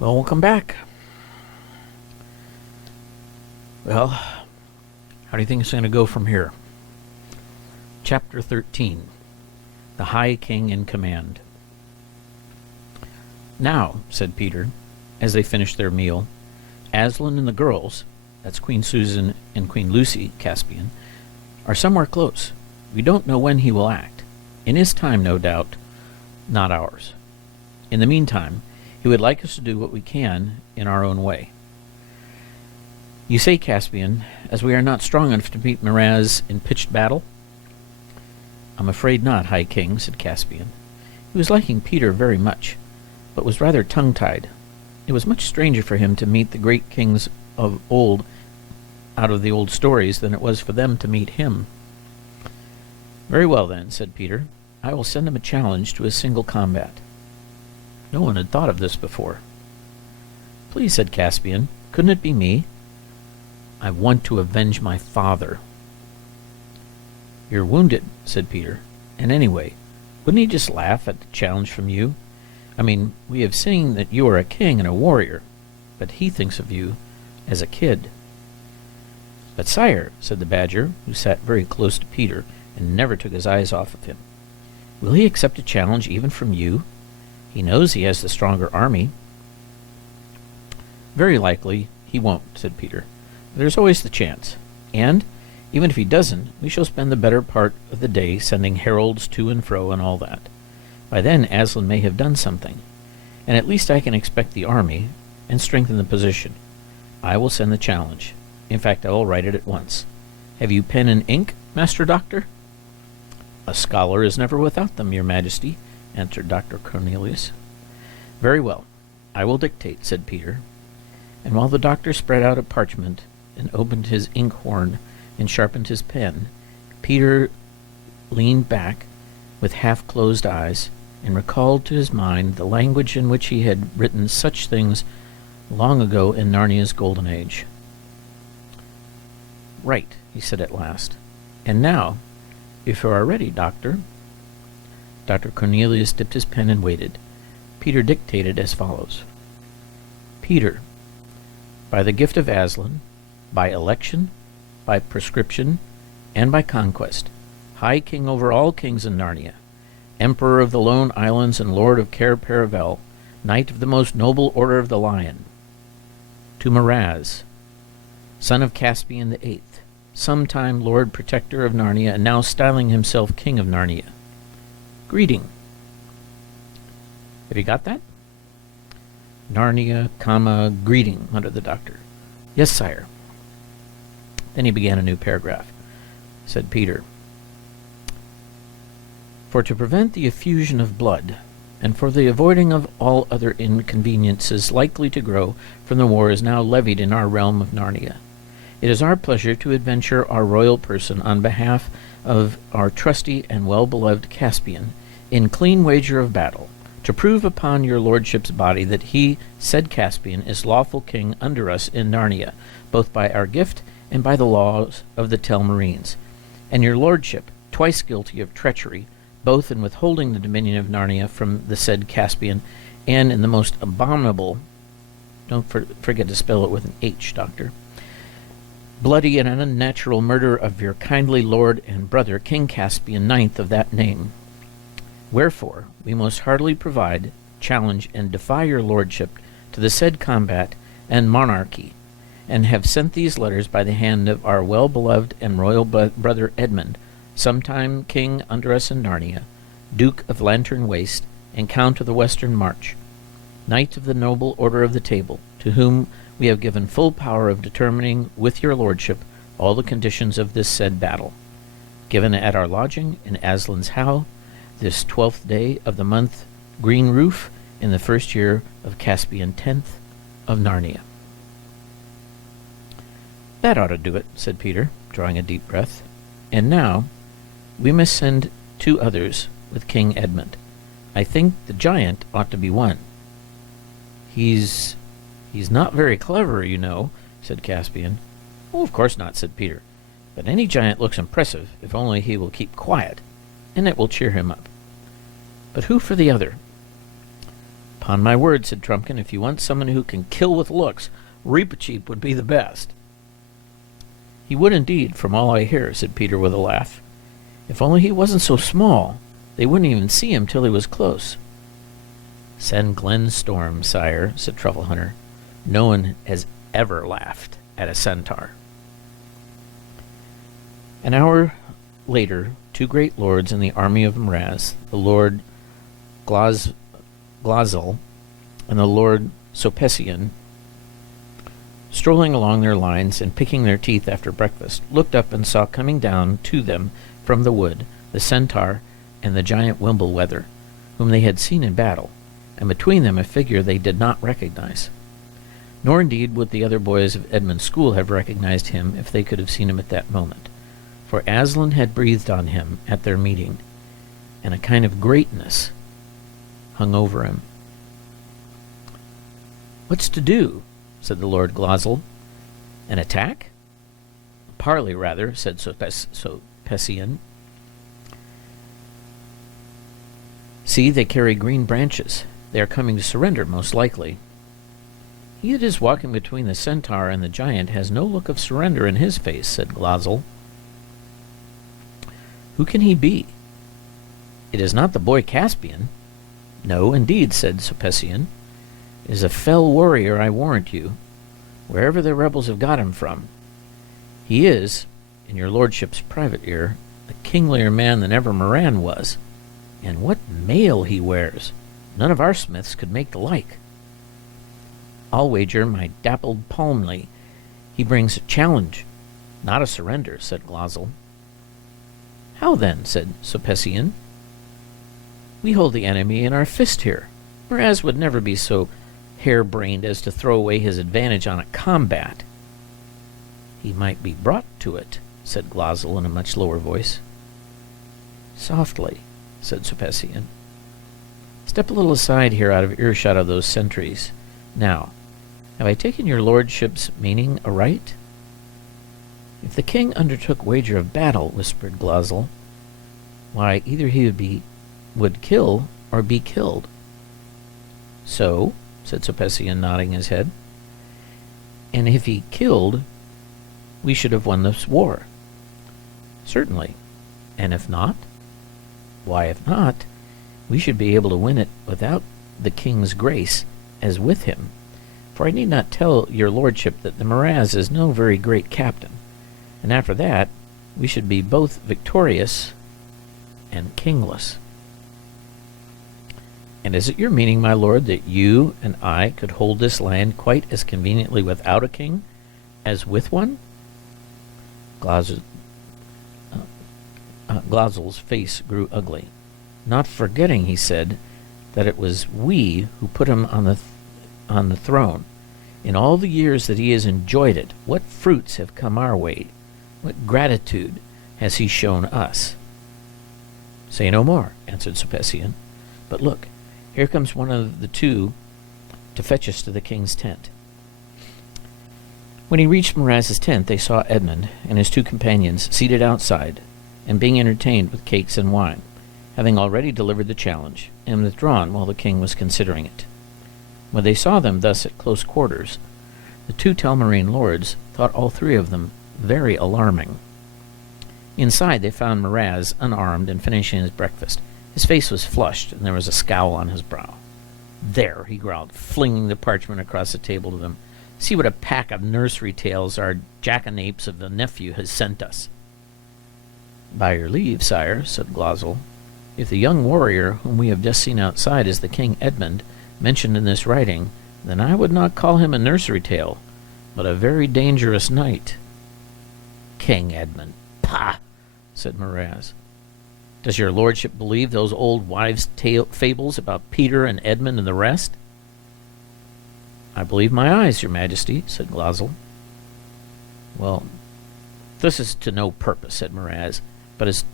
Well, welcome back. Well, how do you think it's going to go from here? Chapter 13, The High King in Command. Now, said Peter, as they finished their meal, Aslan and the girls, that's Queen Susan and Queen Lucy, Caspian, are somewhere close. We don't know when he will act. In his time, no doubt, not ours. In the meantime, he would like us to do what we can in our own way. You say, Caspian, as we are not strong enough to meet Miraz in pitched battle? I'm afraid not, High King, said Caspian. He was liking Peter very much, but was rather tongue-tied. It was much stranger for him to meet the great kings of old out of the old stories than it was for them to meet him. Very well, then, said Peter. I will send him a challenge to a single combat. No one had thought of this before. Please, said Caspian, couldn't it be me? I want to avenge my father. You're wounded, said Peter. And anyway, wouldn't he just laugh at the challenge from you? I mean, we have seen that you are a king and a warrior, but he thinks of you as a kid. But sire, said the badger, who sat very close to Peter and never took his eyes off of him, will he accept a challenge even from you? He knows he has the stronger army. Very likely he won't, said Peter. There's always the chance. And, even if he doesn't, we shall spend the better part of the day sending heralds to and fro and all that. By then Aslan may have done something, and at least I can expect the army and strengthen the position. I will send the challenge. In fact, I will write it at once. Have you pen and ink, Master Doctor? A scholar is never without them, Your Majesty, answered Dr. Cornelius. Very well. I will dictate, said Peter. And while the doctor spread out a parchment and opened his inkhorn and sharpened his pen, Peter leaned back with half-closed eyes and recalled to his mind the language in which he had written such things long ago in Narnia's golden age. Right, he said at last. And now, if you are ready, Doctor. Dr. Cornelius dipped his pen and waited. Peter dictated as follows. Peter, by the gift of Aslan, by election, by prescription, and by conquest, High King over all kings in Narnia, Emperor of the Lone Islands and Lord of Cair Paravel, Knight of the most noble Order of the Lion, to Miraz, son of Caspian the Eighth, sometime Lord Protector of Narnia, and now styling himself King of Narnia. Greeting. Have you got that? Narnia, greeting, muttered the doctor. Yes, sire. Then he began a new paragraph. Said Peter, for to prevent the effusion of blood, and for the avoiding of all other inconveniences likely to grow from the wars now levied in our realm of Narnia, it is our pleasure to adventure our royal person on behalf of our trusty and well-beloved Caspian in clean wager of battle, to prove upon your lordship's body that he, said Caspian, is lawful king under us in Narnia, both by our gift and by the laws of the Telmarines, and your lordship, twice guilty of treachery, both in withholding the dominion of Narnia from the said Caspian, and in the most abominable, don't forget to spell it with an H, Doctor, bloody and unnatural murder of your kindly lord and brother, King Caspian, ninth of that name. Wherefore, we most heartily provide, challenge, and defy your lordship to the said combat and monarchy, and have sent these letters by the hand of our well-beloved and royal brother Edmund, sometime king under us in Narnia, Duke of Lantern Waste, and Count of the Western March, Knight of the noble Order of the Table, to whom we have given full power of determining with your lordship all the conditions of this said battle, given at our lodging in Aslan's Howe, this 12th day of the month Green Roof, in the first year of Caspian 10th of Narnia. That ought to do it, said Peter, drawing a deep breath. And now we must send 2 others with King Edmund. I think the giant ought to be one. He's not very clever, you know, said Caspian. Oh, of course not, said Peter. But any giant looks impressive, if only he will keep quiet, and it will cheer him up. But who for the other? "Upon my word," said Trumpkin, "if you want someone who can kill with looks, Reepicheep would be the best." "He would indeed, from all I hear," said Peter with a laugh. "If only he wasn't so small. They wouldn't even see him till he was close." "Send Glenstorm, sire," said Truffle Hunter. "No one has ever laughed at a centaur." An hour later, two great lords in the army of Mraz, the Lord Glazal and the Lord Sopesian, strolling along their lines and picking their teeth after breakfast, looked up and saw coming down to them from the wood the centaur and the giant Wimblewether, whom they had seen in battle, and between them a figure they did not recognize. Nor indeed would the other boys of Edmund's school have recognized him if they could have seen him at that moment, for Aslan had breathed on him at their meeting, and a kind of greatness hung over him. "What's to do?" said the Lord Glazal. "An attack?" "Parley, rather," said Sopesian. "See, they carry green branches. They are coming to surrender, most likely." "He that is walking between the centaur and the giant has no look of surrender in his face," said Glazal. "Who can he be? It is not the boy Caspian." "No, indeed," said Sopesian. "It is a fell warrior, I warrant you, wherever the rebels have got him from. He is, in your lordship's private ear, a kinglier man than ever Moran was. And what mail he wears! None of our smiths could make the like. I'll wager my dappled palmley he brings a challenge, not a surrender," said Glazal. "How then?" said Sopesian. "We hold the enemy in our fist here. Whereas would never be so harebrained as to throw away his advantage on a combat." "He might be brought to it," said Glazal in a much lower voice. "Softly," said Sopesian. "Step a little aside here out of earshot of those sentries. Now, have I taken your lordship's meaning aright?" "If the king undertook wager of battle," whispered Glazal, "why, either he would kill or be killed." "So," said Sopesian, nodding his head. "And if he killed, we should have won this war." "Certainly. And if not?" "Why, if not, we should be able to win it without the king's grace as with him. For I need not tell your lordship that the Miraz is no very great captain, and after that we should be both victorious and kingless." "And is it your meaning, my lord, that you and I could hold this land quite as conveniently without a king as with one?" Glazal's face grew ugly. "Not forgetting," he said, "that it was we who put him on the throne. In all the years that he has enjoyed it, what fruits have come our way? What gratitude has he shown us?" "Say no more," answered Sopesian. "But look, here comes one of the two to fetch us to the king's tent." When he reached Miraz's tent, they saw Edmund and his two companions seated outside, and being entertained with cakes and wine, having already delivered the challenge, and withdrawn while the king was considering it. When they saw them thus at close quarters, the two Telmarine lords thought all three of them very alarming. Inside they found Miraz unarmed and finishing his breakfast. His face was flushed, and there was a scowl on his brow. "There," he growled, flinging the parchment across the table to them. "See what a pack of nursery tales our jackanapes of a nephew has sent us." "By your leave, sire," said Glazal, "if the young warrior whom we have just seen outside is the King Edmund mentioned in this writing, then I would not call him a nursery tale, but a very dangerous knight." "King Edmund! Pah!" said Miraz. "Does your lordship believe those old wives' fables about Peter and Edmund and the rest?" "I believe my eyes, your majesty," said Glazal. "Well, this is to no purpose," said Miraz, "but as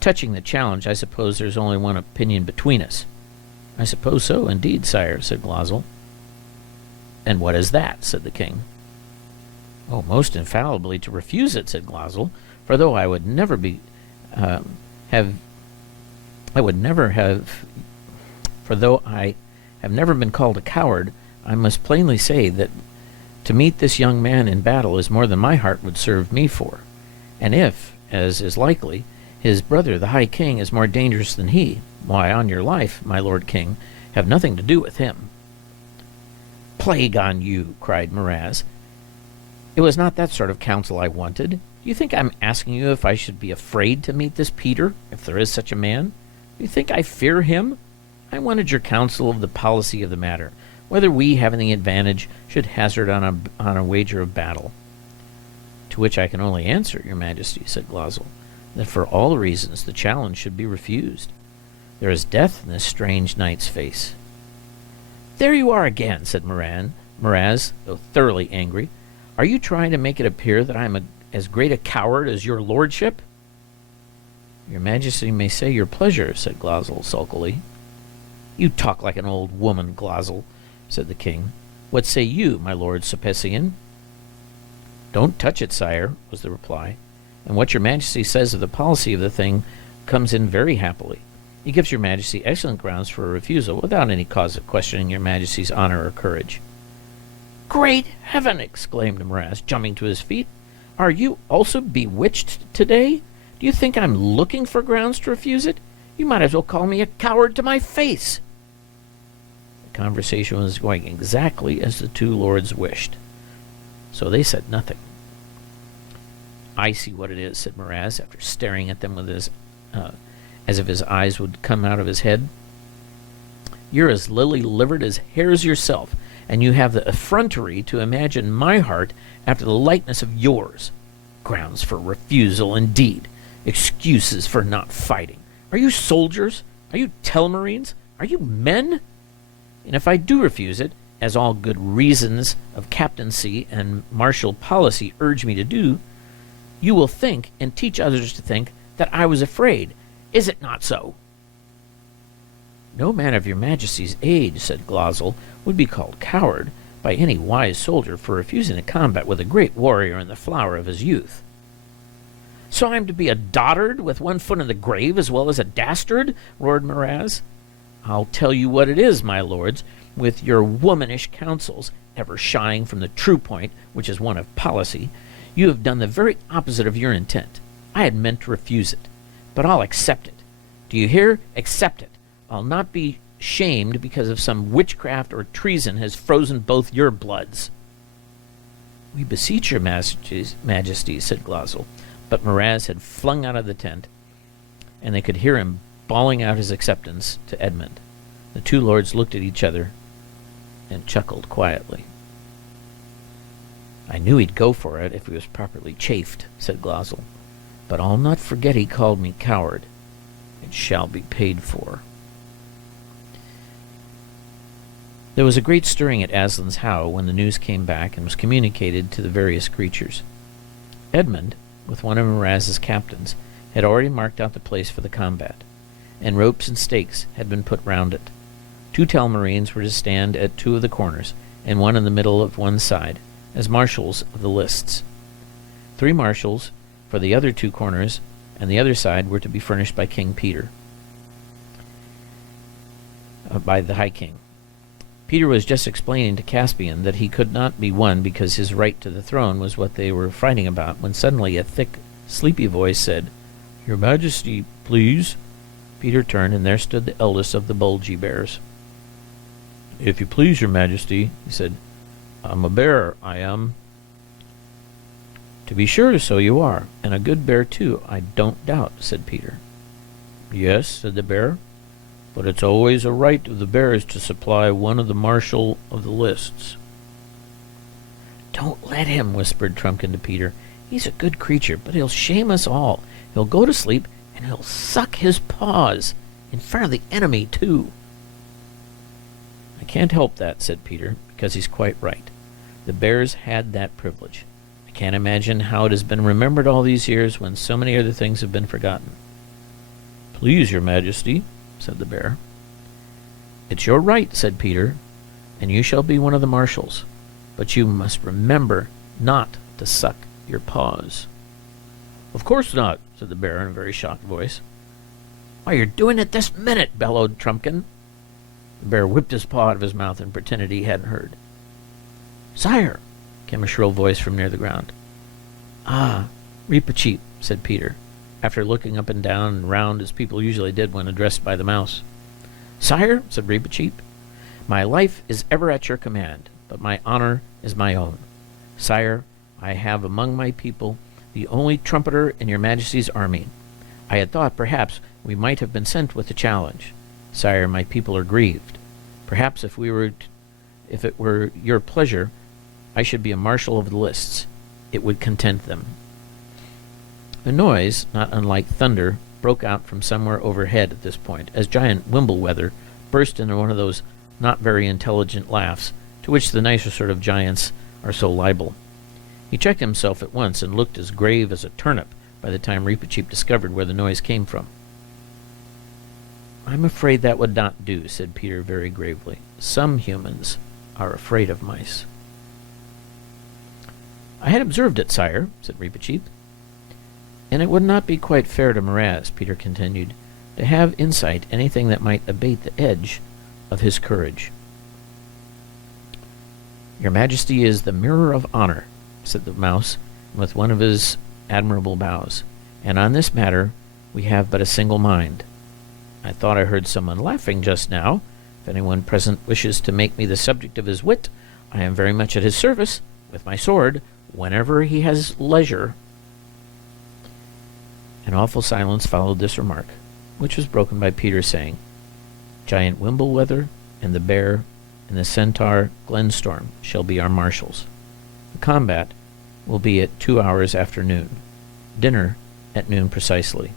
touching the challenge, I suppose there's only one opinion between us." "I suppose so, indeed, sire," said Glazal. "And what is that?" said the king. "Oh, most infallibly to refuse it," said Glazal, "for though I would never have have never been called a coward, I must plainly say that to meet this young man in battle is more than my heart would serve me for. And if, as is likely, his brother the High King is more dangerous than he, why, on your life, my lord king, have nothing to do with him." "Plague on you!" cried Miraz. "It was not that sort of counsel I wanted. Do you think I'm asking you if I should be afraid to meet this Peter, if there is such a man? Do you think I fear him? I wanted your counsel of the policy of the matter, whether we, having the advantage, should hazard on a wager of battle." "To which I can only answer, your majesty," said Glosel, "that for all reasons the challenge should be refused. There is death in this strange knight's face." "There you are again," said Miraz, though thoroughly angry. "Are you trying to make it appear that I am as great a coward as your lordship?" "Your majesty may say your pleasure," said Glosel sulkily. "You talk like an old woman, Glosel," said the king. "What say you, my lord Caspian?" "Don't touch it, sire," was the reply. "And what your majesty says of the policy of the thing comes in very happily. It gives your majesty excellent grounds for a refusal without any cause of questioning your majesty's honor or courage." "Great heaven!" exclaimed Miraz, jumping to his feet. "Are you also bewitched today? Do you think I'm looking for grounds to refuse it? You might as well call me a coward to my face." The conversation was going exactly as the two lords wished, so they said nothing. "I see what it is," said Miraz, after staring at them with his, as if his eyes would come out of his head. "You're as lily-livered as hares yourself, and you have the effrontery to imagine my heart after the likeness of yours. Grounds for refusal, indeed! Excuses for not fighting! Are you soldiers? Are you telmarines? Are you men? And if I do refuse it, as all good reasons of captaincy and martial policy urge me to do, you will think, and teach others to think, that I was afraid. Is it not so?" "No man of your majesty's age," said Glosel, "would be called coward by any wise soldier for refusing a combat with a great warrior in the flower of his youth." "So I'm to be a dotard with one foot in the grave as well as a dastard?" roared Miraz. "I'll tell you what it is, my lords, with your womanish counsels, ever shying from the true point, which is one of policy, you have done the very opposite of your intent. I had meant to refuse it, but I'll accept it. Do you hear? Accept it. I'll not be shamed because of some witchcraft or treason has frozen both your bloods." "We beseech your majesty," said Glosel, but Miraz had flung out of the tent, and they could hear him bawling out his acceptance to Edmund. The two lords looked at each other and chuckled quietly. "I knew he'd go for it if he was properly chafed," said Glosel, "but I'll not forget he called me coward. It shall be paid for." There was a great stirring at Aslan's Howe when the news came back and was communicated to the various creatures. Edmund, with one of Miraz's captains, had already marked out the place for the combat, and ropes and stakes had been put round it. 2 telmarines were to stand at 2 of the corners, and 1 in the middle of one side, as marshals of the lists. 3 marshals for the other 2 corners, and the other side were to be furnished by King Peter, by the High King. Peter was just explaining to Caspian that he could not be won because his right to the throne was what they were fighting about, when suddenly a thick, sleepy voice said, "Your Majesty, please." Peter turned, and there stood the eldest of the Bulgy Bears. "If you please, your Majesty," he said, "I'm a bear, I am." "To be sure, so you are, and a good bear too, I don't doubt," said Peter. "Yes," said the bear, "but it's always a right of the bears to supply one of the marshal of the lists." "Don't let him," whispered Trumpkin to Peter. "He's a good creature, but he'll shame us all. He'll go to sleep, and he'll suck his paws, in front of the enemy, too." "I can't help that," said Peter, "because he's quite right. The bears had that privilege. I can't imagine how it has been remembered all these years when so many other things have been forgotten." "Please, your Majesty," said the bear. "It's your right," said Peter, "and you shall be one of the marshals. But you must remember not to suck your paws." "Of course not," said the bear in a very shocked voice. "Why, you're doing it this minute," bellowed Trumpkin. The bear whipped his paw out of his mouth and pretended he hadn't heard. "Sire!" came a shrill voice from near the ground. "Ah, Reepicheep," said Peter, after looking up and down and round as people usually did when addressed by the mouse. "Sire," said Reepicheep, "my life is ever at your command, but my honor is my own. Sire, I have among my people the only trumpeter in your majesty's army. I had thought perhaps we might have been sent with a challenge. Sire, my people are grieved. Perhaps if it were your pleasure, I should be a marshal of the lists. It would content them." A noise, not unlike thunder, broke out from somewhere overhead at this point, as Giant Wimbleweather burst into one of those not very intelligent laughs to which the nicer sort of giants are so liable. He checked himself at once and looked as grave as a turnip by the time Reepicheep discovered where the noise came from. "I'm afraid that would not do," said Peter very gravely. "Some humans are afraid of mice." "I had observed it, sire," said Reepicheep. "And it would not be quite fair to Moraz," Peter continued, "to have insight anything that might abate the edge of his courage." "Your Majesty is the mirror of honor," said the mouse, with one of his admirable bows, "and on this matter we have but a single mind. I thought I heard someone laughing just now. If anyone present wishes to make me the subject of his wit, I am very much at his service, with my sword, whenever he has leisure." An awful silence followed this remark, which was broken by Peter saying, "Giant Wimbleweather and the bear and the centaur Glenstorm shall be our marshals. The combat will be at 2 hours after noon. Dinner at noon precisely."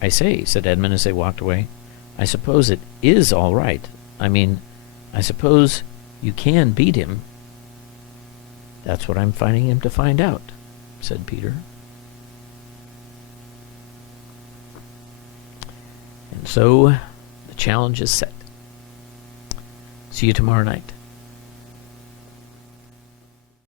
"I say," said Edmund as they walked away, "I suppose it is all right. I suppose you can beat him." "That's what I'm finding him to find out," said Peter. And so the challenge is set. See you tomorrow night.